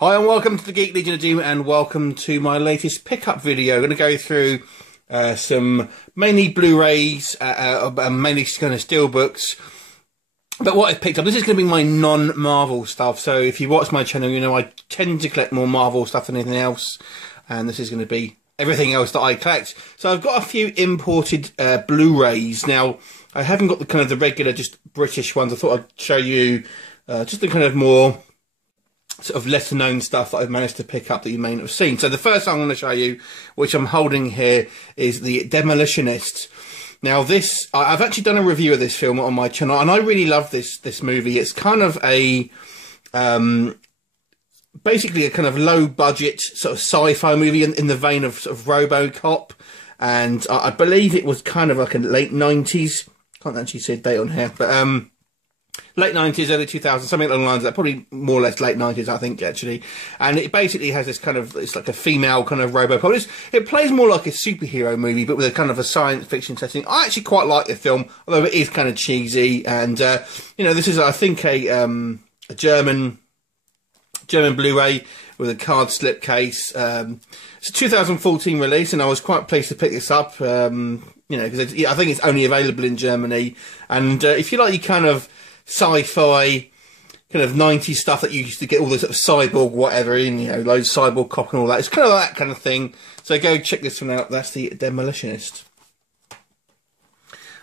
Hi and welcome to the Geek Legion of Doom and welcome to my latest pickup video. I'm going to go through some mainly Blu-rays, mainly kind of Steelbooks. But what I've picked up, this is going to be my non-Marvel stuff. So if you watch my channel, you know I tend to collect more Marvel stuff than anything else. And this is going to be everything else that I collect. So I've got a few imported Blu-rays. Now, I haven't got the kind of the regular, just British ones. I thought I'd show you just the kind of more sort of lesser known stuff that I've managed to pick up that you may not have seen. So the first one I'm going to show you, which I'm holding here, is the Demolitionist. Now this, I've actually done a review of this film on my channel, and I really love this movie. It's kind of a, basically a kind of low budget sort of sci-fi movie in the vein of sort of RoboCop. And I believe it was kind of like a late 90s, can't actually see a date on here, but late 90s, early 2000s, something along the lines of that, probably more or less late 90s, I think, actually. And it basically has this kind of, it's like a female kind of RoboCop. It plays more like a superhero movie, but with a kind of a science fiction setting. I actually quite like the film, although it is kind of cheesy. And, you know, this is, I think, a German Blu-ray with a card slip case. It's a 2014 release, and I was quite pleased to pick this up, you know, because I think it's only available in Germany. And if you like your kind of sci-fi kind of 90s stuff that you used to get all the sort of cyborg whatever in, you know, loads of cyborg cop and all that, it's kind of like that kind of thing. So go check this one out. That's the Demolitionist.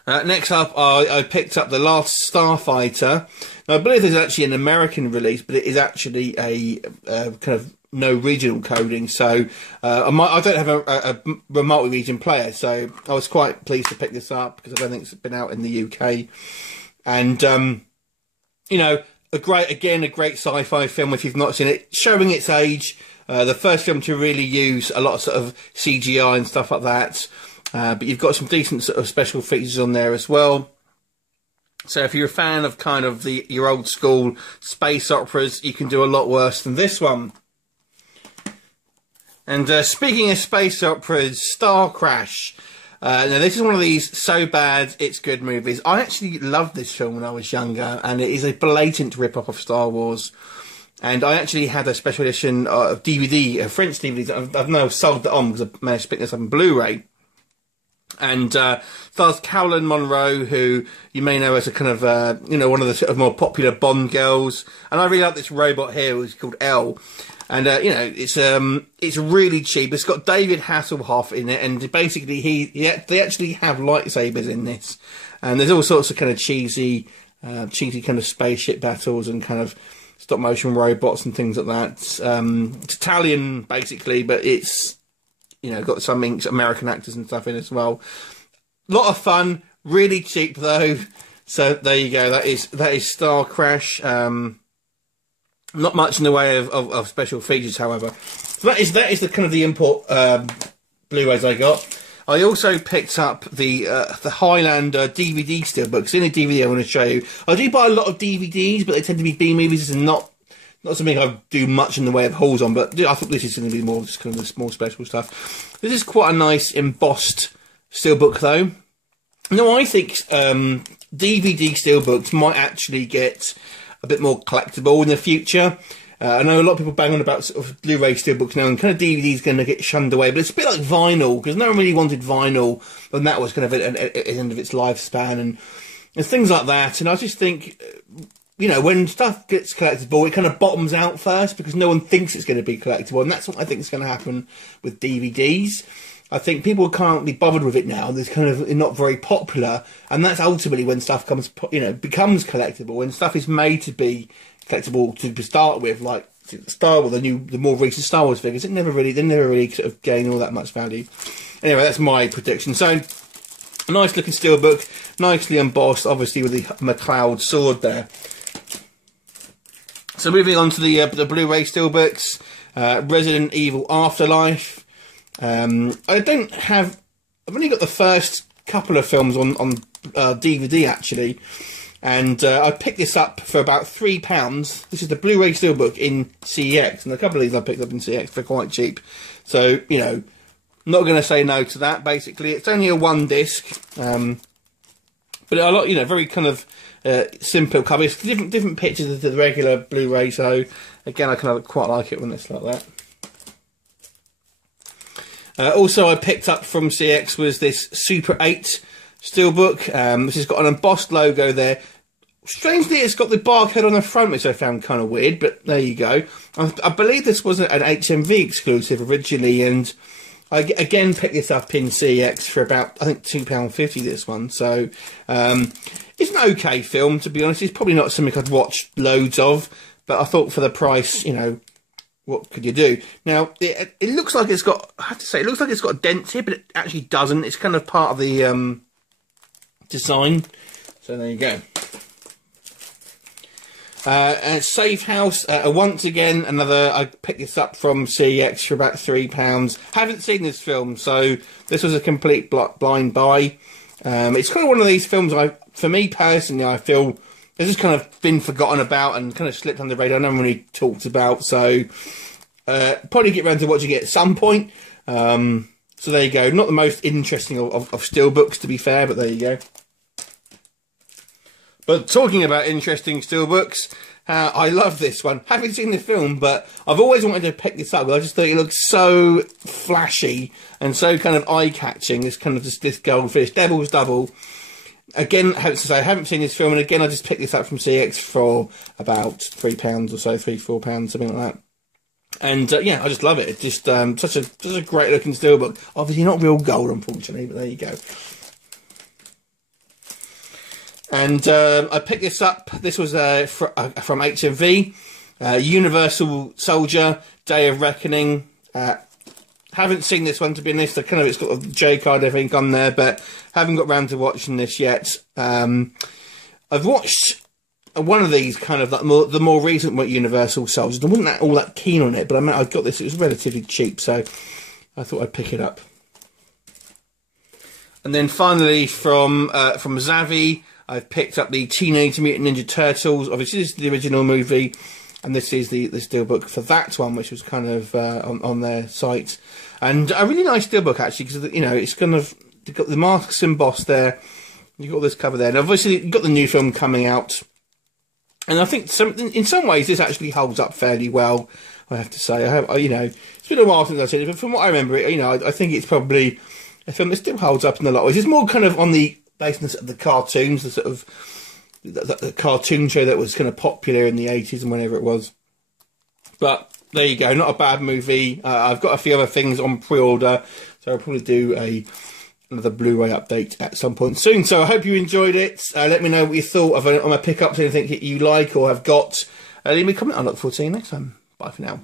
Next up, I picked up the Last Starfighter. Now, I believe there's actually an American release, but it is actually a kind of no regional coding. So I don't have a multi-region player, so I was quite pleased to pick this up because I don't think it's been out in the UK. And you know, a great sci-fi film if you've not seen it, showing its age. The first film to really use a lot of sort of CGI and stuff like that. But you've got some decent sort of special features on there as well. So if you're a fan of kind of your old school space operas, you can do a lot worse than this one. And speaking of space operas, Star Crash. Now this is one of these so bad it's good movies. I actually loved this film when I was younger, and it is a blatant rip-off of Star Wars. And I actually had a special edition of DVD, a French DVD. I've now sold that on because I managed to pick this up on Blu-ray. And stars Caroline Munro, who you may know as a kind of, you know, one of the sort of more popular Bond girls. And I really like this robot here, who's called Elle. And, you know, it's really cheap. It's got David Hasselhoff in it, and basically they actually have lightsabers in this. And there's all sorts of kind of cheesy kind of spaceship battles and kind of stop-motion robots and things like that. It's Italian, basically, but it's, you know, got some American actors and stuff in as well. A lot of fun, really cheap, though. So there you go. That is Star Crash. Not much in the way of special features, however. So that is the kind of the import Blu-rays I got. I also picked up the Highland DVD Steelbooks. In a DVD I want to show you. I do buy a lot of DVDs, but they tend to be B movies and not something I do much in the way of hauls on. But I thought this is going to be more just kind of the small special stuff. This is quite a nice embossed Steelbook, though. No, I think DVD Steelbooks might actually get a bit more collectible in the future. I know a lot of people bang on about sort of Blu-ray Steelbooks now, and kind of DVD's going to get shunned away, but it's a bit like vinyl, because no one really wanted vinyl when that was kind of at the end of its lifespan, and things like that. And I just think, you know, when stuff gets collectible, it kind of bottoms out first, because no one thinks it's going to be collectible, and that's what I think is going to happen with DVDs. I think people can't be bothered with it now. There's kind of not very popular, and that's ultimately when stuff becomes collectible. When stuff is made to be collectible to start with, like Star Wars, the more recent Star Wars figures, they never really sort of gain all that much value. Anyway, that's my prediction. So, a nice looking Steelbook, nicely embossed, obviously with the McCloud sword there. So moving on to the Blu-ray Steelbooks, Resident Evil Afterlife. I've only got the first couple of films on DVD actually, and I picked this up for about £3. This is the Blu-ray Steelbook in CX, and a couple of these I picked up in CX for quite cheap. So, you know, not going to say no to that. Basically, it's only a one disc, But a lot, you know, very kind of simple cover. It's different pictures to the regular Blu-ray, so again, I kind of quite like it when it's like that. Also, I picked up from CX was this Super 8 Steelbook, which has got an embossed logo there. Strangely, it's got the barcode on the front, which I found kind of weird, but there you go. I believe this was an HMV exclusive originally, and I again picked this up in CX for about, I think, £2.50 this one. So it's an okay film, to be honest. It's probably not something I'd watch loads of, but I thought for the price, you know, what could you do? Now, it looks like it's got, I have to say, it looks like it's got dents here, but it actually doesn't. It's kind of part of the design. So there you go. Safe House, once again, I picked this up from CEX for about £3. Haven't seen this film, so this was a complete blind buy. It's kind of one of these films, for me personally, I feel it's just kind of been forgotten about and kind of slipped under the radar. No one really talked about, so probably get around to watching it at some point. So there you go. Not the most interesting of steelbooks, to be fair, but there you go. But talking about interesting steelbooks, I love this one. Haven't seen the film, but I've always wanted to pick this up. I just thought it looked so flashy and so kind of eye-catching. This goldfish, Devil's Double. Again, I have to say, I haven't seen this film, and again, I just picked this up from CX for about £3 or so, £3-4, something like that. And yeah, I just love it. It's just such a great looking steelbook. Obviously, not real gold, unfortunately, but there you go. And I picked this up. This was from HMV, Universal Soldier, Day of Reckoning. Haven't seen this one, to be honest. It's got a J card, I think, on there, but haven't got round to watching this yet. I've watched one of these kind of like the more recent Universal Soldiers. I wasn't all that keen on it, but I got this. It was relatively cheap, so I thought I'd pick it up. And then finally from Zavvi, I've picked up the Teenage Mutant Ninja Turtles. Obviously, this is the original movie, and this is the steelbook for that one, which was kind of on their site. And a really nice steelbook, actually, because, you know, it's kind of got the masks embossed there. You've got this cover there. And obviously, you've got the new film coming out. And I think in some ways, this actually holds up fairly well, I have to say. You know, it's been a while since I've seen it, but from what I remember, you know, I think it's probably a film that still holds up in a lot of ways. It's more kind of on the basis of the cartoons, the sort of the cartoon show that was kind of popular in the 80s and whenever it was. But there you go, not a bad movie. I've got a few other things on pre-order, so I'll probably do another Blu-ray update at some point soon. So I hope you enjoyed it. Let me know what you thought of my pickups, anything you like or have got. Leave me a comment. I look forward to seeing you next time. Bye for now.